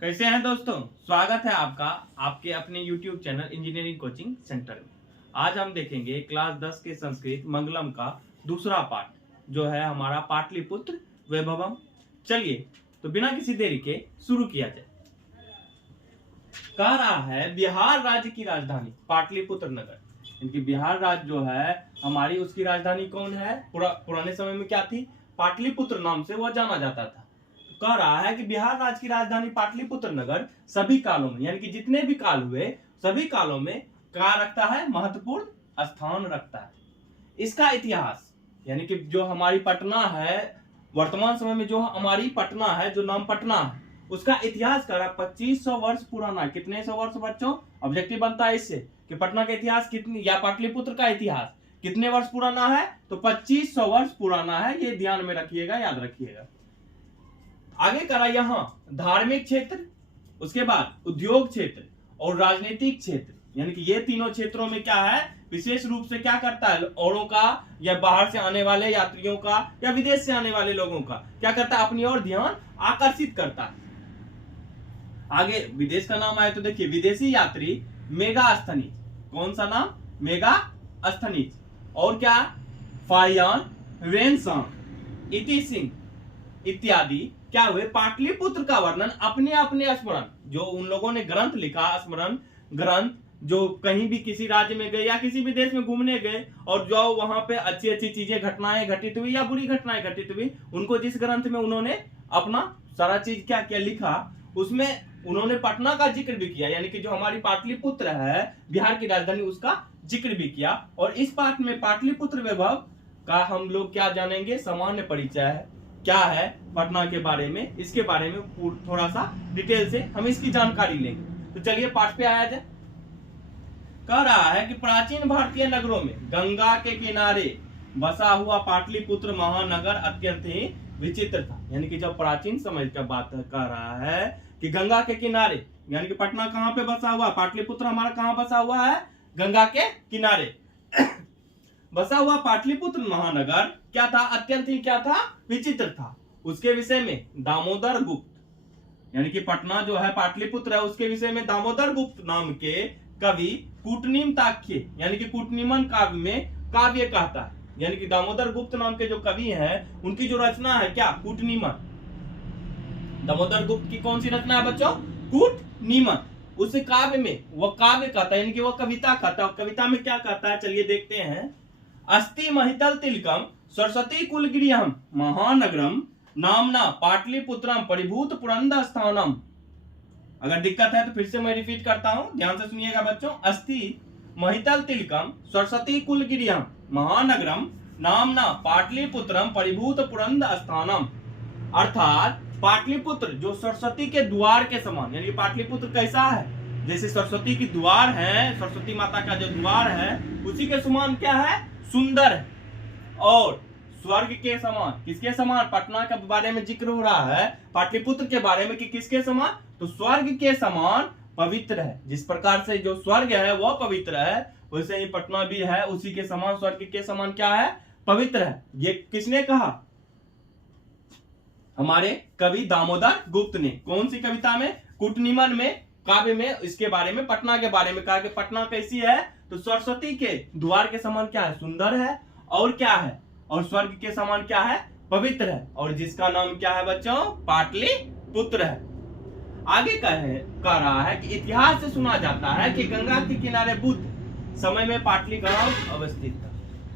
कैसे हैं दोस्तों। स्वागत है आपका आपके अपने YouTube channel engineering coaching centre में। आज हम देखेंगे क्लास 10 के संस्कृत मंगलम का दूसरा पार्ट जो है हमारा पाटलिपुत्र वैभवम। चलिए तो बिना किसी देरी के शुरू किया जाए। कह रहा है बिहार राज्य की राजधानी पाटलिपुत्र नगर, इनकी बिहार राज्य जो है हमारी उसकी राजधानी कौन है। पुराने समय में क्या थी, पाटलिपुत्र नाम से वह जाना जाता था। कह रहा है कि बिहार राज्य की राजधानी पाटलिपुत्र नगर सभी कालों में यानी कि जितने भी काल हुए सभी कालों में क्या रखता है, महत्वपूर्ण स्थान रखता है। इसका इतिहास यानी कि जो हमारी पटना है, वर्तमान समय में जो हमारी पटना है, जो नाम पटना है, उसका इतिहास कह रहा है 2500 वर्ष पुराना। कितने सौ वर्ष बच्चों, ऑब्जेक्टिव बनता है इससे कि पटना का इतिहास कितनी या पाटलिपुत्र का इतिहास कितने वर्ष पुराना है, तो 2500 वर्ष पुराना है। ये ध्यान में रखिएगा, याद रखिएगा। आगे करा यहाँ धार्मिक क्षेत्र, उसके बाद उद्योग क्षेत्र और राजनीतिक क्षेत्र, यानी कि ये तीनों क्षेत्रों में क्या है, विशेष रूप से क्या करता है, औरों का या बाहर से आने वाले यात्रियों का या विदेश से आने वाले लोगों का क्या करता है, अपनी ओर ध्यान आकर्षित करता है। आगे विदेश का नाम आए तो देखिए विदेशी यात्री मेगास्थनीज, कौन सा नाम, मेगास्थनीज। और क्या, फाहियान, रेनसांग, इति सिंह इत्यादि क्या हुए, पाटलिपुत्र का वर्णन अपने अपने स्मरण, जो उन लोगों ने ग्रंथ लिखा, स्मरण ग्रंथ, जो कहीं भी किसी राज्य में गए या किसी भी देश में घूमने गए और जो वहां पे अच्छी अच्छी चीजें घटनाएं घटित हुई या बुरी घटनाएं घटित हुई, उनको जिस ग्रंथ में उन्होंने अपना सारा चीज क्या क्या लिखा, उसमें उन्होंने पटना का जिक्र भी किया, यानी कि जो हमारी पाटलिपुत्र है बिहार की राजधानी, उसका जिक्र भी किया। और इस पाठ में पाटलिपुत्र वैभव का हम लोग क्या जानेंगे, सामान्य परिचय है, क्या है पटना के बारे में, इसके बारे में थोड़ा सा डिटेल से हम इसकी जानकारी लेंगे। तो चलिए पाठ पे आया जाए। कह रहा है कि प्राचीन भारतीय नगरों में गंगा के किनारे बसा हुआ पाटलिपुत्र महानगर अत्यंत ही विचित्र था। यानी कि जब प्राचीन समय का बात कह रहा है कि गंगा के किनारे, यानी कि पटना कहाँ पे बसा हुआ, पाटलिपुत्र हमारा कहाँ बसा हुआ है, गंगा के किनारे बसा हुआ पाटलिपुत्र महानगर क्या था, अत्यंत ही क्या था, विचित्र था। उसके विषय में दामोदर गुप्त, यानी कि पटना जो है पाटलिपुत्र है, उसके विषय में दामोदर गुप्त नाम के कवि कूटनीम ताख्य यानी कि कूटनीमन काव्य में काव्य कहता है। यानी कि दामोदर गुप्त नाम के जो कवि हैं उनकी जो रचना है क्या, कूटनीमन। दामोदर गुप्त की कौन सी रचना है बच्चों, कूटनीमन। उस काव्य में वह काव्य कहता है, यानी कि वह कविता कहता है। कविता में क्या कहता है, चलिए देखते हैं। अस्ति महितल तिलकम सरस्वती कुलगिरियम महानगरम नामना पाटलिपुत्रम परिभूत पुरंद स्थानम। अगर दिक्कत है तो फिर से मैं रिपीट करता हूं, ध्यान से सुनिएगा बच्चों। अस्ति महितल तिलकम सरस्वती कुलगिरियम महानगरम नामना पाटलिपुत्रम परिभूत पुरंद स्थानम। अर्थात पाटलिपुत्र जो सरस्वती के द्वार के समान, यानी पाटलिपुत्र कैसा है, जैसे सरस्वती की द्वार है, सरस्वती माता का जो द्वार है उसी के समान क्या है, सुंदर है। और स्वर्ग के समान, किसके समान, पटना के बारे में जिक्र हो रहा है, पाटलिपुत्र के बारे में कि किसके समान, तो स्वर्ग के समान पवित्र है। जिस प्रकार से जो स्वर्ग है वह पवित्र है, वैसे ही पटना भी है उसी के समान, स्वर्ग के समान क्या है, पवित्र है। ये किसने कहा, हमारे कवि दामोदर गुप्त ने। कौन सी कविता में, कूटनीमन में काव्य में इसके बारे में, पटना के बारे में कहा कि पटना कैसी है, तो सरस्वती के द्वार के समान क्या है, सुंदर है, और क्या है, और स्वर्ग के समान क्या है, पवित्र है, और जिसका नाम क्या है बच्चों, पाटलिपुत्र है। आगे कह रहा है कि इतिहास से सुना जाता है कि गंगा के किनारे बुद्ध समय में पाटलिग्राम अवस्थित था।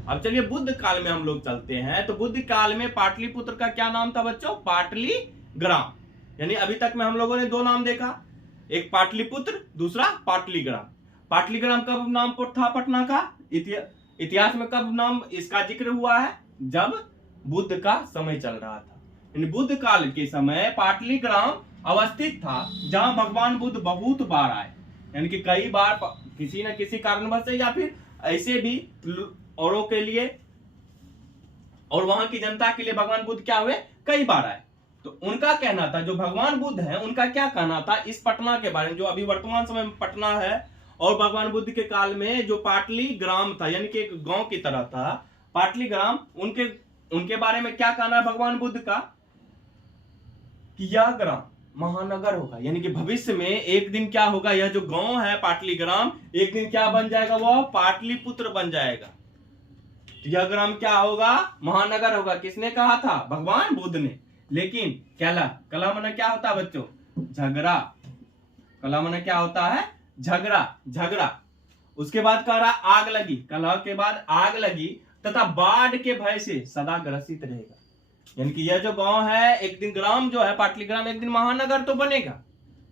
अब चलिए बुद्ध काल में हम लोग चलते हैं। तो बुद्ध काल में पाटलिपुत्र का क्या नाम था बच्चों, पाटलिग्राम। यानी अभी तक में हम लोगों ने दो नाम देखा, एक पाटलिपुत्र, दूसरा पाटलिग्राम। पाटलिग्राम कब नाम था पटना का, इतिहास में कब नाम इसका जिक्र हुआ है, जब बुद्ध का समय चल रहा था। यानी बुद्ध काल के समय पाटलिग्राम अवस्थित था, जहां भगवान बुद्ध बहुत बार आए, यानी कि कई बार किसी न किसी कारणवश से या फिर ऐसे भी औरों के लिए और वहां की जनता के लिए भगवान बुद्ध क्या हुए, कई बार आए। तो उनका कहना था, जो भगवान बुद्ध है उनका क्या कहना था इस पटना के बारे में, जो अभी वर्तमान समय में पटना है, और भगवान बुद्ध के काल में जो पाटलिग्राम था, यानी कि एक गांव की तरह था पाटलिग्राम, उनके बारे में क्या कहना है भगवान बुद्ध का, कि यह ग्राम महानगर होगा, यानी कि भविष्य में एक दिन क्या होगा, यह जो गांव है पाटलीग्राम एक दिन क्या बन जाएगा, वह पाटलिपुत्र बन जाएगा। तो यह ग्राम क्या होगा, महानगर होगा। किसने कहा था, भगवान बुद्ध ने। लेकिन कला माने क्या होता है बच्चों, झगड़ा। कला माने क्या होता है, झगड़ा। उसके बाद कह रहा आग लगी, कलह के बाद आग लगी तथा बाढ़ के भय से सदा ग्रसित रहेगा। यानी कि यह जो गांव है एक दिन ग्राम जो है पाटलीग्राम एक दिन महानगर तो बनेगा।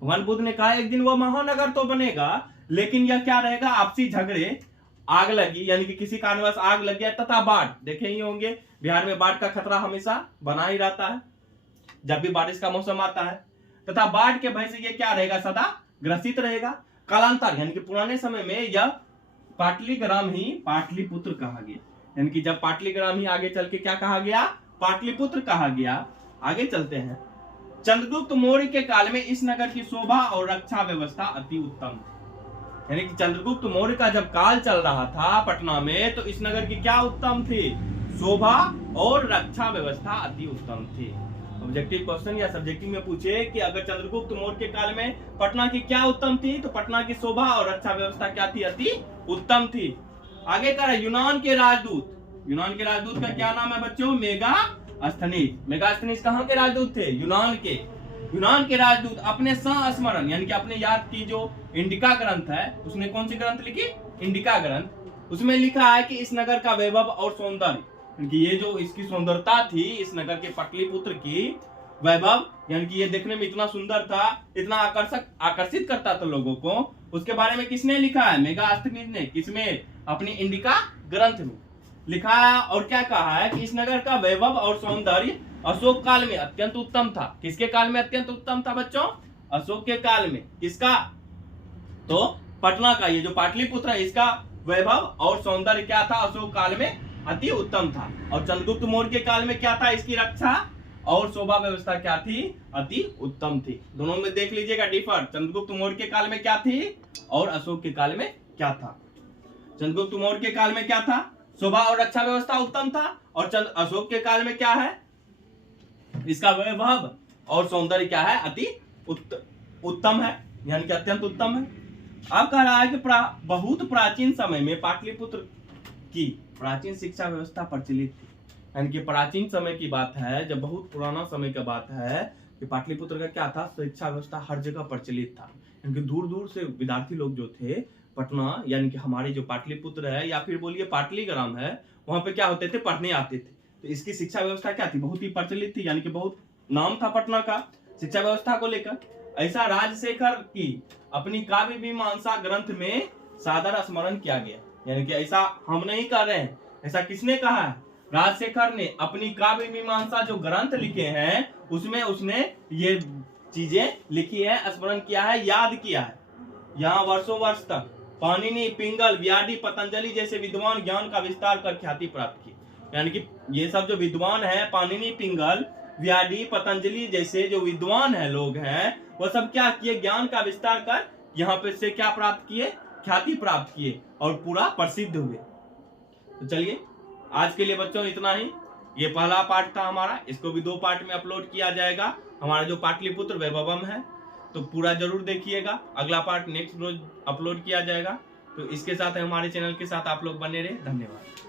भगवान बुद्ध ने कहा एक दिन वह महानगर तो बनेगा, लेकिन यह क्या रहेगा, आपसी झगड़े, आग लगी यानी कि किसी कारणवश आग लग गया, तथा बाढ़, देखे ही होंगे बिहार में बाढ़ का खतरा हमेशा बना ही रहता है जब भी बारिश का मौसम आता है, तथा बाढ़ के भय से यह क्या रहेगा, सदा ग्रसित रहेगा। कालांतर यानी कि पुराने समय में यह पाटलीग्राम ही पाटलिपुत्र कहा गया, यानी कि जब पाटलीग्राम ही आगे चल के क्या कहा गया, पाटलिपुत्र कहा गया। आगे चलते हैं। चंद्रगुप्त मौर्य के काल में इस नगर की शोभा और रक्षा व्यवस्था अति उत्तम थी। यानी कि चंद्रगुप्त मौर्य का जब काल चल रहा था पटना में, तो इस नगर की क्या उत्तम थी, शोभा और रक्षा व्यवस्था अति उत्तम थी। ऑब्जेक्टिव क्वेश्चन या सब्जेक्टिव में पूछे कि अगर चंद्रगुप्त मौर्य के काल में पटना की क्या उत्तम थी, तो पटना की शोभा और रक्षा व्यवस्था क्या थी, अति उत्तम थी। आगे कह रहा यूनान के राजदूत, यूनान के राजदूत का क्या नाम है बच्चों, मेगास्थनीज। मेगास्थनीज कहाँ के राजदूत थे, यूनान के राजदूत अपने संस्मरण यानी कि अपने याद की जो इंडिका ग्रंथ है, उसने कौन सी ग्रंथ लिखी, इंडिका ग्रंथ। उसमें लिखा है कि इस नगर का वैभव और सौंदर्य, क्योंकि ये जो इसकी सुंदरता थी इस नगर के पाटलिपुत्र की, वैभव यानी कि ये देखने में इतना सुंदर था, इतना आकर्षित करता था लोगों को, उसके बारे में किसने लिखा है, मेगास्थनीज ने। किसमें, अपनी इंडिका ग्रंथ में लिखा है। और क्या कहा है कि इस नगर का वैभव और सौंदर्य अशोक काल में अत्यंत उत्तम था। किसके काल में अत्यंत उत्तम था बच्चों, अशोक के काल में। किसका, तो पटना का ये जो पाटलिपुत्र है इसका वैभव और सौंदर्य क्या था, अशोक काल में अति उत्तम था। और चंद्रगुप्त मौर्य के काल में क्या था, इसकी रक्षा और शोभा व्यवस्था क्या थी, अति उत्तम थी। दोनों में देख लीजिएगा डिफर, चंद्रगुप्त मौर्य के काल में क्या थी और अशोक के काल में क्या था। चंद्रगुप्त मौर्य के काल में क्या था, शोभा और रक्षा व्यवस्था उत्तम था, और अशोक के काल में क्या है, इसका वैभव और सौंदर्य क्या है, अति उत्तम है, यानी कि अत्यंत उत्तम है। अब कह रहा है कि बहुत प्राचीन समय में पाटलिपुत्र की प्राचीन शिक्षा व्यवस्था प्रचलित थी। यानी कि प्राचीन समय की बात है, जब बहुत पुराना समय की बात है कि पाटलिपुत्र का क्या था, शिक्षा व्यवस्था हर जगह प्रचलित था। यानी कि दूर दूर से विद्यार्थी लोग जो थे पटना, यानी कि हमारी जो पाटलिपुत्र है या फिर बोलिए पाटलीग्राम है, वहां पे क्या होते थे, पढ़ने आते थे। तो इसकी शिक्षा व्यवस्था क्या थी, बहुत ही प्रचलित थी, यानी कि बहुत नाम था पटना का शिक्षा व्यवस्था को लेकर। ऐसा राजशेखर की अपनी काव्य मीमांसा ग्रंथ में सादर स्मरण किया गया। यानी कि ऐसा हम नहीं कर रहे हैं, ऐसा किसने कहा है, राजशेखर ने अपनी काव्य मीमांसा जो ग्रंथ लिखे हैं उसमें उसने ये चीजें लिखी है, स्मरण किया है, याद किया है। यहाँ वर्षों वर्ष तक पाणिनि, पिंगल, व्याधि, पतंजलि जैसे विद्वान ज्ञान का विस्तार कर ख्याति प्राप्त की। यानी कि ये सब जो विद्वान है, पाणिनि, पिंगल, व्याधि, पतंजलि जैसे जो विद्वान है लोग हैं, वो सब क्या किए, ज्ञान का विस्तार कर यहाँ पे से क्या प्राप्त किए, ख्याति प्राप्त किए और पूरा प्रसिद्ध हुए। तो चलिए आज के लिए बच्चों इतना ही। ये पहला पार्ट था हमारा, इसको भी 2 पार्ट में अपलोड किया जाएगा। हमारा जो पाटलिपुत्र वैभवम है तो पूरा जरूर देखिएगा। अगला पार्ट नेक्स्ट रोज अपलोड किया जाएगा। तो इसके साथ हमारे चैनल के साथ आप लोग बने रहे। धन्यवाद।